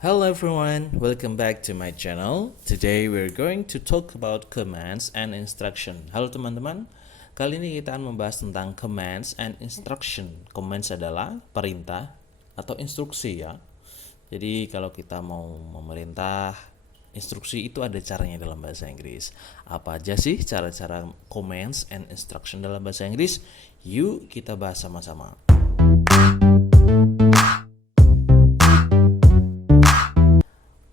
Hello everyone, welcome back to my channel. Today we're going to talk about commands and instruction. Halo teman-teman, kali ini kita akan membahas tentang commands and instruction. Commands adalah perintah atau instruksi ya. Jadi kalau kita mau memerintah, instruksi itu ada caranya dalam bahasa Inggris. Apa aja sih cara-cara commands and instruction dalam bahasa Inggris? Yuk kita bahas sama-sama.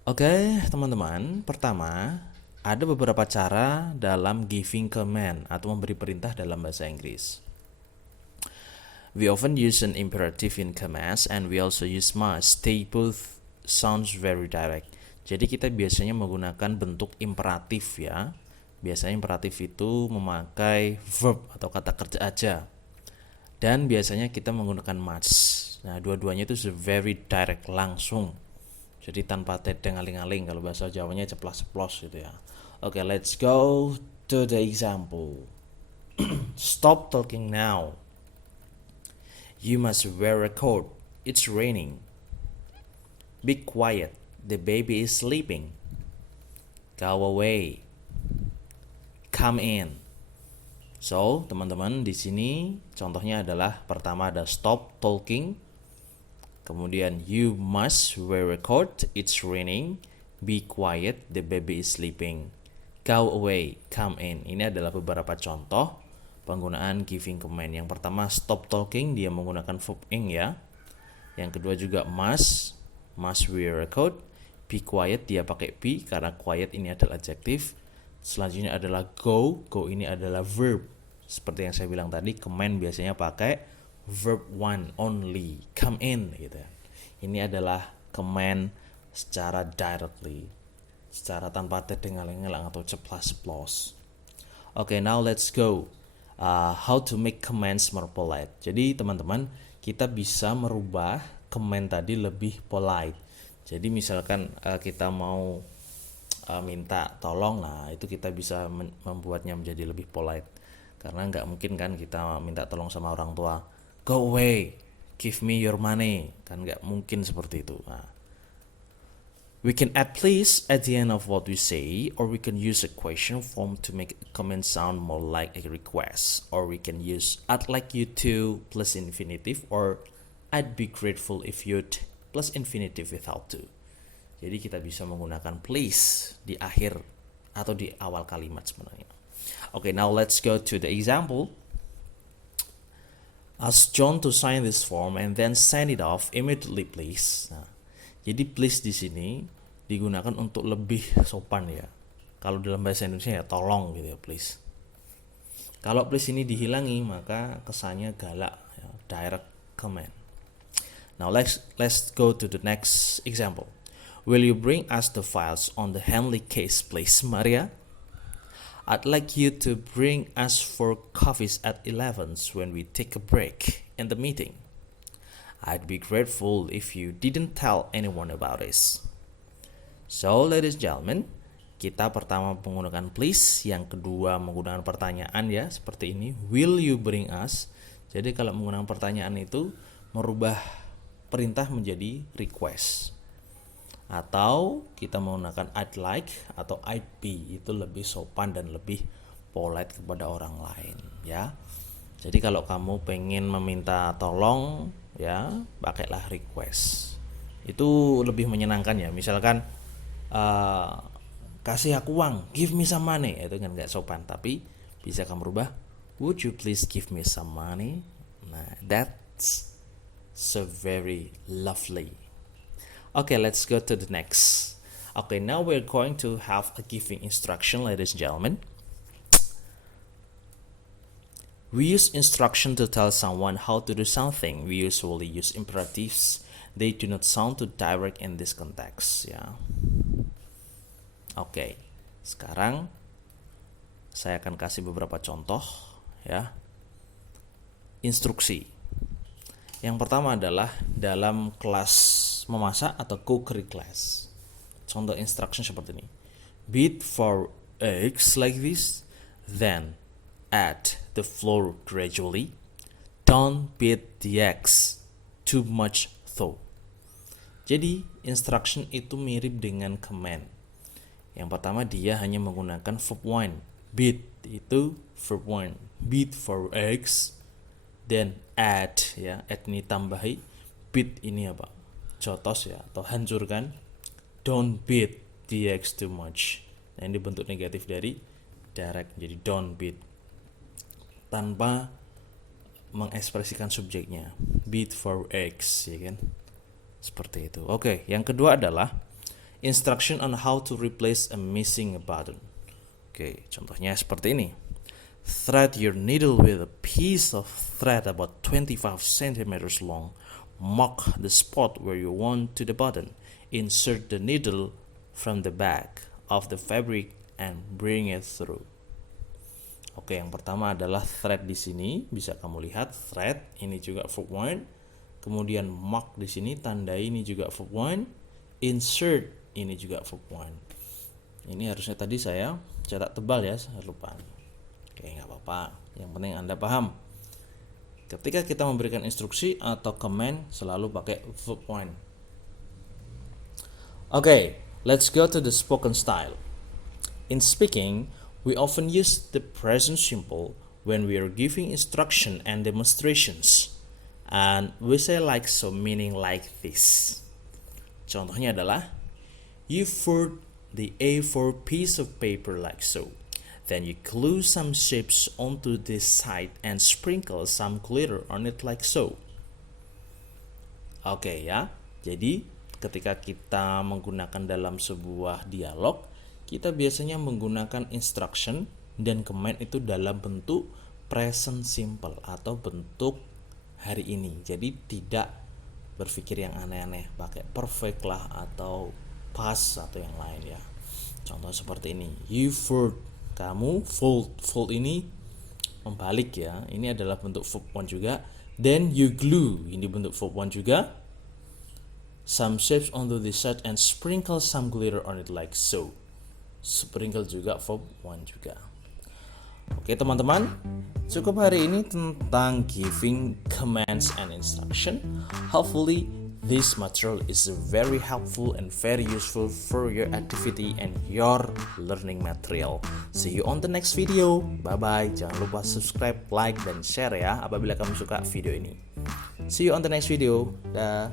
Oke, teman-teman. Pertama, ada beberapa cara dalam giving command atau memberi perintah dalam bahasa Inggris. We often use an imperative in commands and we also use must. They both sounds very direct. Jadi kita biasanya menggunakan bentuk imperatif ya. Biasanya imperatif itu memakai verb atau kata kerja aja. Dan biasanya kita menggunakan must. Nah, dua-duanya itu very direct, langsung. Jadi tanpa tedeng aling-aling, kalau bahasa Jawanya ceplas-ceplos gitu ya. Oke, let's go to the example. Stop talking now. You must wear a coat. It's raining. Be quiet. The baby is sleeping. Go away. Come in. So, teman-teman, di sini contohnya adalah pertama ada stop talking. Kemudian you must wear a coat, it's raining. Be quiet, the baby is sleeping. Go away, come in. Ini adalah beberapa contoh penggunaan giving command. Yang pertama stop talking, dia menggunakan verb ing ya. Yang kedua juga must wear a coat. Be quiet, dia pakai be karena quiet ini adalah adjektif. Selanjutnya adalah go ini adalah verb. Seperti yang saya bilang tadi, command biasanya pakai verb one only, come in gitu. Ini adalah command secara directly, secara tanpa tedeng-aling-aling atau ceplas-ceplos. Okay, now let's go. How to make commands more polite. Jadi teman-teman, kita bisa merubah command tadi lebih polite. Jadi misalkan kita mau minta tolong, nah itu kita bisa membuatnya menjadi lebih polite. Karena nggak mungkin kan kita minta tolong sama orang tua, go away, give me your money. Kan nggak mungkin seperti itu. Nah, we can add please at the end of what we say, or we can use a question form to make a comment sound more like a request, or we can use I'd like you to plus infinitive, or I'd be grateful if you'd plus infinitive without to. Jadi kita bisa menggunakan please di akhir atau di awal kalimat sebenarnya. Okay, now let's go to the example. Ask John to sign this form and then send it off immediately, please. Nah, jadi please di sini digunakan untuk lebih sopan ya. Kalau dalam bahasa Indonesia ya tolong gitu ya, please. Kalau please ini dihilangi maka kesannya galak ya, direct command. Now let's go to the next example. Will you bring us the files on the Henley case, please, Maria? I'd like you to bring us 4 coffees at 11 when we take a break in the meeting. I'd be grateful if you didn't tell anyone about this. So, ladies and gentlemen, kita pertama menggunakan please, yang kedua menggunakan pertanyaan ya, seperti ini. Will you bring us? Jadi kalau menggunakan pertanyaan itu merubah perintah menjadi request. Atau kita menggunakan I'd like atau I'd be, itu lebih sopan dan lebih polite kepada orang lain ya. Jadi kalau kamu pengen meminta tolong ya, pakailah request. Itu lebih menyenangkan ya. Misalkan kasih aku uang, give me some money, itu kan gak sopan. Tapi bisa kamu rubah, would you please give me some money? Nah, that's so very lovely. Okay, let's go to the next. Okay, now we're going to have a giving instruction, ladies and gentlemen. We use instruction to tell someone how to do something. We usually use imperatives. They do not sound too direct in this context. Ya. Okay, sekarang saya akan kasih beberapa contoh ya. Instruksi. Yang pertama adalah dalam kelas memasak atau cookery class. Contoh instruction seperti ini. Beat 4 eggs like this, then add the flour gradually. Don't beat the eggs too much though. Jadi instruction itu mirip dengan command. Yang pertama dia hanya menggunakan verb one. Bit itu verb one. Bit for x, then add ya, add ini tambahi, bit ini apa? Jotos ya atau hancurkan. Don't beat the x too much. Nah, ini bentuk negatif dari direct, jadi don't beat. Tanpa mengekspresikan subjeknya. Beat for x, ya kan? Seperti itu. Oke, yang kedua adalah instruction on how to replace a missing button. Oke, contohnya seperti ini. Thread your needle with a piece of thread about 25 centimeters long. Mark the spot where you want to the button. Insert the needle from the back of the fabric and bring it through. Oke, yang pertama adalah thread di sini, bisa kamu lihat thread ini juga verb one. Kemudian mark di sini, tandai ini juga verb one. Insert ini juga verb one. Ini harusnya tadi saya cetak tebal ya, saya lupa. Oke, nggak apa-apa. Yang penting Anda paham. Ketika kita memberikan instruksi atau command selalu pakai verb one. Oke, let's go to the spoken style. In speaking, we often use the present simple when we are giving instruction and demonstrations. And we say like so, meaning like this. Contohnya adalah, you fold the A4 piece of paper like so. Then you glue some shapes onto this side and sprinkle some glitter on it like so. Oke ya, jadi ketika kita menggunakan dalam sebuah dialog, kita biasanya menggunakan instruction dan command itu dalam bentuk present simple atau bentuk hari ini. Jadi tidak berpikir yang aneh-aneh, pakai perfect lah atau past atau yang lain ya. Contoh seperti ini, you fold, kamu fold ini membalik ya. Ini adalah bentuk verb one juga. Then you glue, ini bentuk verb one juga. Some shapes onto the side and sprinkle some glitter on it like so. Sprinkle juga verb one juga. Oke teman-teman, cukup hari ini tentang giving commands and instruction. Hopefully this material is very helpful and very useful for your activity and your learning material. See you on the next video. Bye bye. Jangan lupa subscribe, like, dan share ya apabila kamu suka video ini. See you on the next video. Dah.